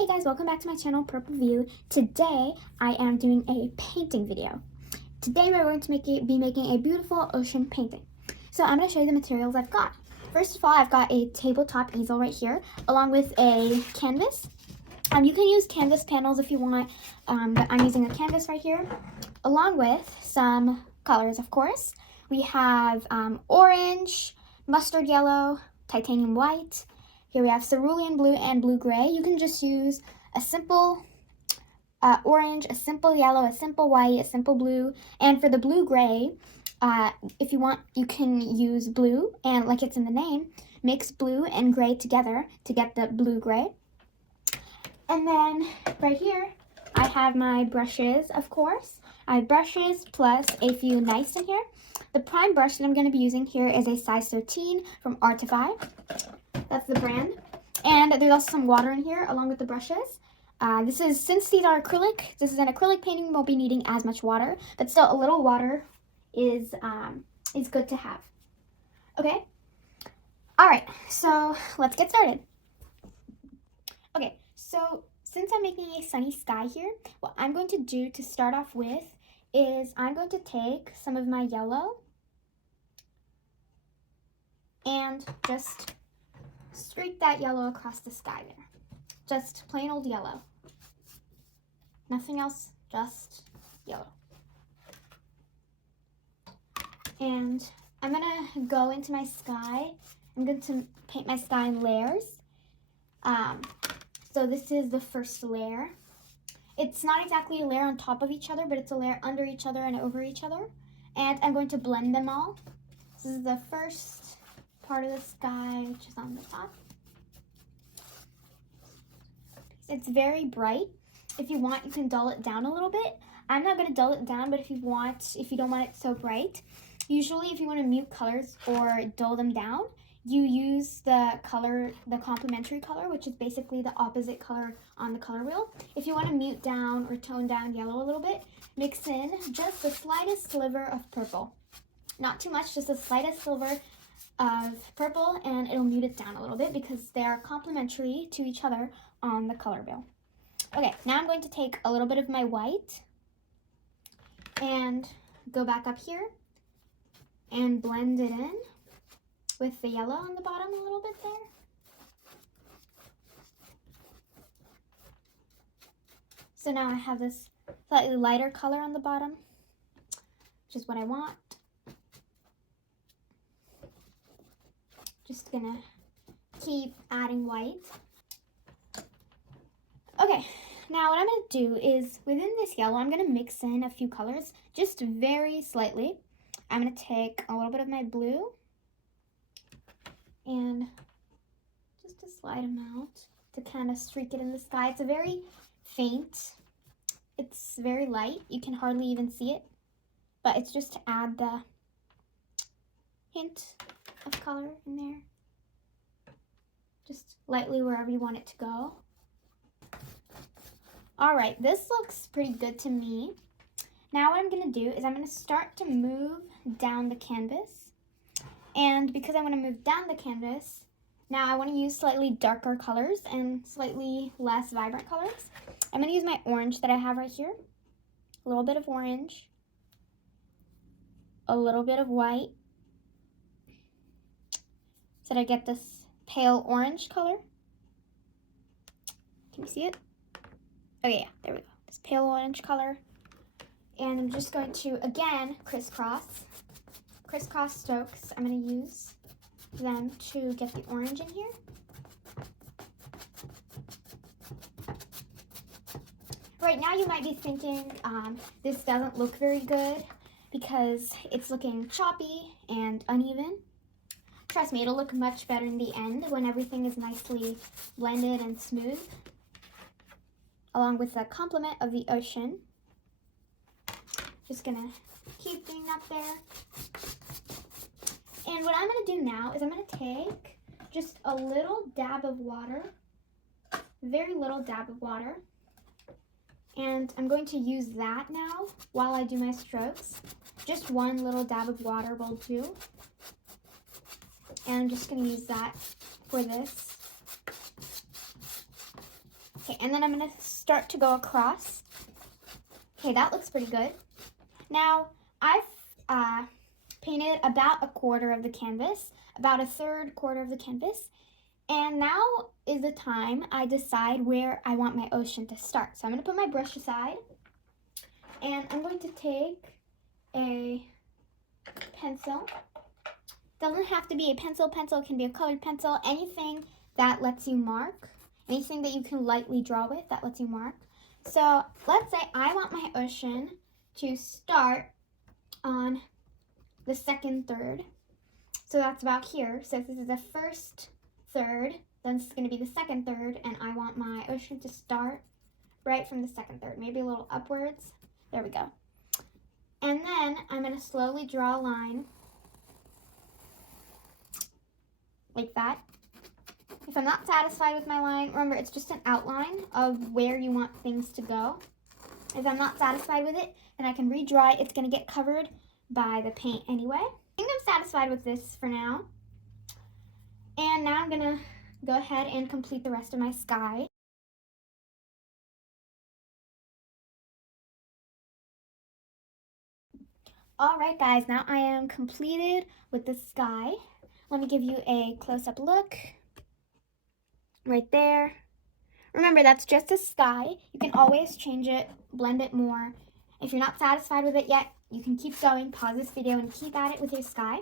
Hey guys, welcome back to my channel, Purple View. Today, I am doing a painting video. Today, we're going to be making a beautiful ocean painting. So I'm going to show you the materials I've got. First of all, I've got a tabletop easel right here, along with a canvas. You can use canvas panels if you want, but I'm using a canvas right here, along with some colors, of course. We have orange, mustard yellow, titanium white. Here we have cerulean blue and blue gray. You can just use a simple orange, a simple yellow, a simple white, a simple blue. And for the blue gray, if you want, you can use blue, and like it's in the name, mix blue and gray together to get the blue gray. And then right here, I have my brushes, of course. I have brushes plus a few knives in here. The prime brush that I'm going to be using here is a size 13 from Artify. That's the brand. And there's also some water in here along with the brushes. Since these are acrylic, this is an acrylic painting, we won't be needing as much water, but still a little water is good to have. Okay? Alright, so let's get started. Okay, so since I'm making a sunny sky here, what I'm going to do to start off with is I'm going to take some of my yellow and just streak that yellow across the sky there. Just plain old yellow. Nothing else, just yellow. And I'm gonna go into my sky. I'm going to paint my sky in layers. So this is the first layer. It's not exactly a layer on top of each other, but it's a layer under each other and over each other. And I'm going to blend them all. This is the first part of the sky, which is on the top. It's very bright. If you want, you can dull it down a little bit. I'm not going to dull it down, but if you don't want it so bright, usually if you want to mute colors or dull them down, you use the complementary color, which is basically the opposite color on the color wheel. If you want to mute down or tone down yellow a little bit, mix in just the slightest sliver of purple. Not too much, just the slightest sliver of purple, and it'll mute it down a little bit because they are complementary to each other on the color wheel. Okay, now I'm going to take a little bit of my white and go back up here and blend it in with the yellow on the bottom a little bit there. So now I have this slightly lighter color on the bottom, which is what I want. Just gonna keep adding white. Okay, now what I'm gonna do is within this yellow, I'm gonna mix in a few colors, just very slightly. I'm gonna take a little bit of my blue and just a slight amount to kind of streak it in the sky. It's a very faint, it's very light. You can hardly even see it, but it's just to add the hint of color in there. Just lightly wherever you want it to go. All right, this looks pretty good to me. Now what I'm gonna do is I'm gonna start to move down the canvas. And because I wanna move down the canvas, now I wanna use slightly darker colors and slightly less vibrant colors. I'm gonna use my orange that I have right here. A little bit of orange, a little bit of white, so that I get this pale orange color. Can you see it? Oh yeah, there we go. This pale orange color. And I'm just going to, again, crisscross strokes. I'm going to use them to get the orange in here. Right now you might be thinking this doesn't look very good because it's looking choppy and uneven. Trust me, it'll look much better in the end when everything is nicely blended and smooth, along with the complement of the ocean. Just gonna keep doing that there. And what I'm gonna do now is I'm gonna take just a little dab of water, very little dab of water, and I'm going to use that now while I do my strokes. Just one little dab of water will do. And I'm just gonna use that for this. Okay, and then I'm going to start to go across. Okay, that looks pretty good. Now, I've painted about a quarter of the canvas, about a third quarter of the canvas, and now is the time I decide where I want my ocean to start. So I'm going to put my brush aside, and I'm going to take a pencil. Doesn't have to be a pencil. Pencil can be a colored pencil. Anything that lets you mark. Anything that you can lightly draw with that lets you mark. So let's say I want my ocean to start on the second third. So that's about here. So if this is the first third, then this is going to be the second third, and I want my ocean to start right from the second third, maybe a little upwards. There we go. And then I'm going to slowly draw a line like that. If I'm not satisfied with my line, remember it's just an outline of where you want things to go. If I'm not satisfied with it, then I can redraw it. It's going to get covered by the paint anyway. I think I'm satisfied with this for now. And now I'm going to go ahead and complete the rest of my sky. Alright guys, now I am completed with the sky. Let me give you a close-up look. Right there. Remember, that's just a sky. You can always change it, blend it more. If you're not satisfied with it yet, you can keep going, pause this video, and keep at it with your sky.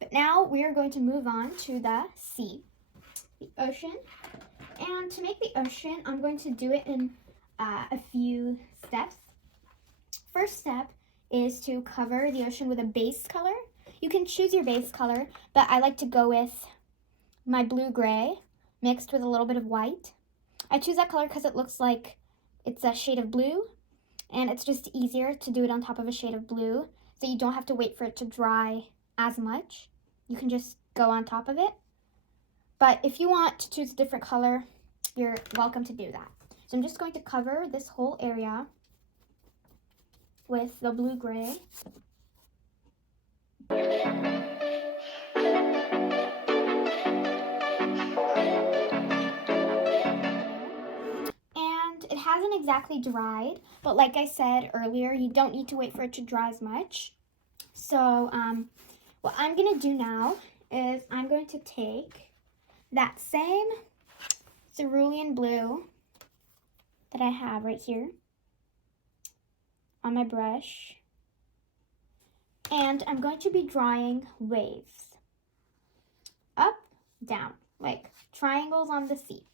But now we are going to move on to the sea, the ocean. And to make the ocean, I'm going to do it in a few steps. First step is to cover the ocean with a base color. You can choose your base color, but I like to go with my blue-gray mixed with a little bit of white. I choose that color because it looks like it's a shade of blue, and it's just easier to do it on top of a shade of blue, so you don't have to wait for it to dry as much. You can just go on top of it. But if you want to choose a different color, you're welcome to do that. So I'm just going to cover this whole area with the blue-gray. Hasn't exactly dried, but like I said earlier, you don't need to wait for it to dry as much. So what I'm going to do now is I'm going to take that same cerulean blue that I have right here on my brush, and I'm going to be drawing waves. Up, down, like triangles on the sea.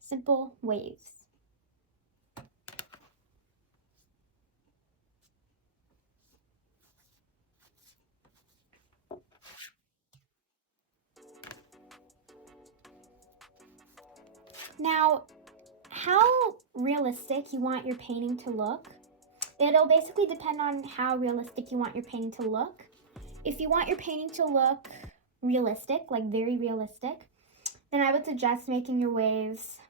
Simple waves. Now, how realistic you want your painting to look, it'll basically depend on how realistic you want your painting to look. If you want your painting to look realistic, like very realistic, then I would suggest making your waves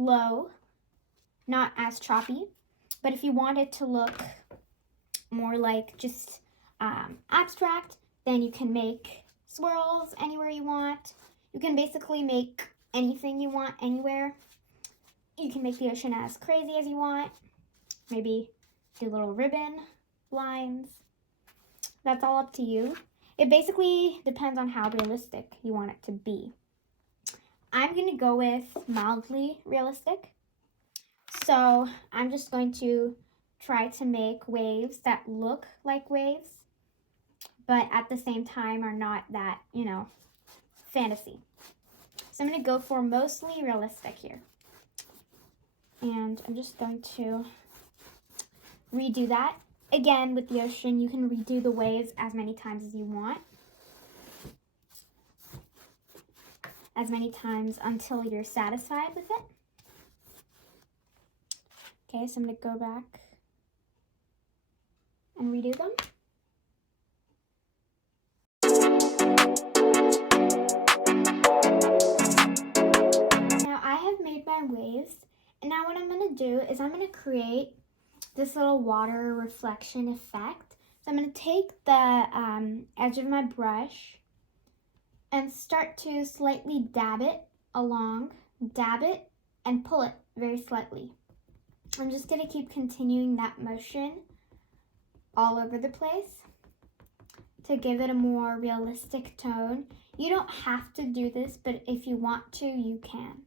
low, not as choppy. But if you want it to look more like just abstract, then you can make swirls anywhere you want. You can basically make anything you want anywhere. You can make the ocean as crazy as you want. Maybe do little ribbon lines. That's all up to you. It basically depends on how realistic you want it to be. I'm going to go with mildly realistic. So I'm just going to try to make waves that look like waves, but at the same time are not that, fantasy. So I'm going to go for mostly realistic here. And I'm just going to redo that. Again, with the ocean, you can redo the waves as many times as you want. As many times until you're satisfied with it. Okay, so I'm going to go back and redo them. Now I have made my waves, and now what I'm going to do is I'm going to create this little water reflection effect. So I'm going to take the edge of my brush and start to slightly dab it along, dab it and pull it very slightly. I'm just going to keep continuing that motion all over the place to give it a more realistic tone. You don't have to do this, but if you want to, you can.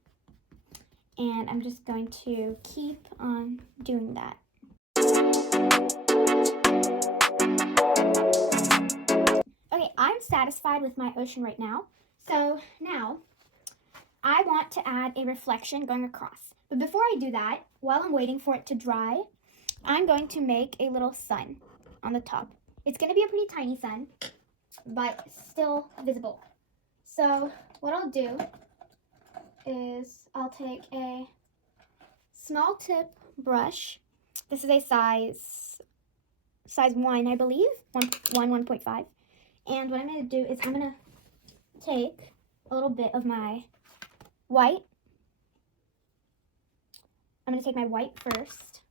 And I'm just going to keep on doing that. Okay, I'm satisfied with my ocean right now. So now I want to add a reflection going across. But before I do that, while I'm waiting for it to dry, I'm going to make a little sun on the top. It's going to be a pretty tiny sun, but still visible. So what I'll do is I'll take a small tip brush. This is a size 1, I believe, 1.5. And what I'm going to do is I'm going to take a little bit of my white. I'm going to take my white first,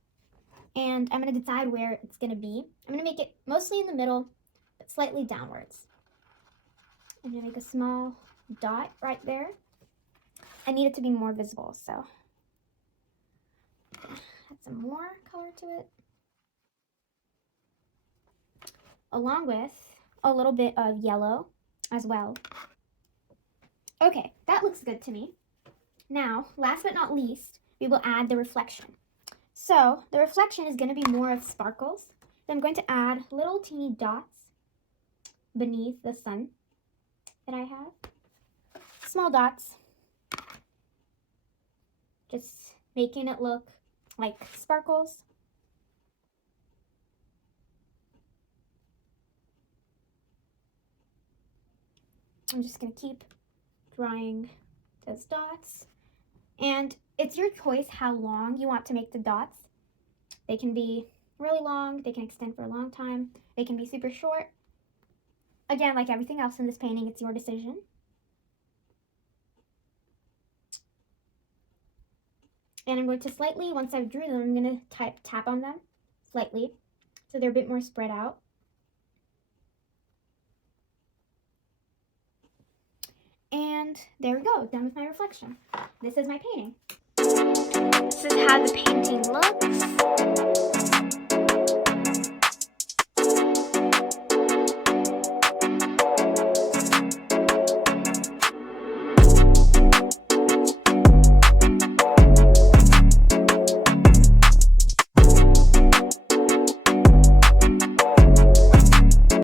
and I'm going to decide where it's going to be. I'm going to make it mostly in the middle, but slightly downwards. I'm going to make a small dot right there. I need it to be more visible, so add some more color to it, along with a little bit of yellow as well. Okay, that looks good to me. Now, last but not least, we will add the reflection. So the reflection is going to be more of sparkles. So I'm going to add little teeny dots beneath the sun that I have. Small dots. Just making it look like sparkles. I'm just going to keep drawing those dots. And it's your choice how long you want to make the dots. They can be really long, they can extend for a long time, they can be super short. Again, like everything else in this painting, it's your decision. And I'm going to slightly, once I've drew them, I'm going to tap on them slightly so they're a bit more spread out. And there we go, done with my reflection. This is my painting. This is how the painting looks.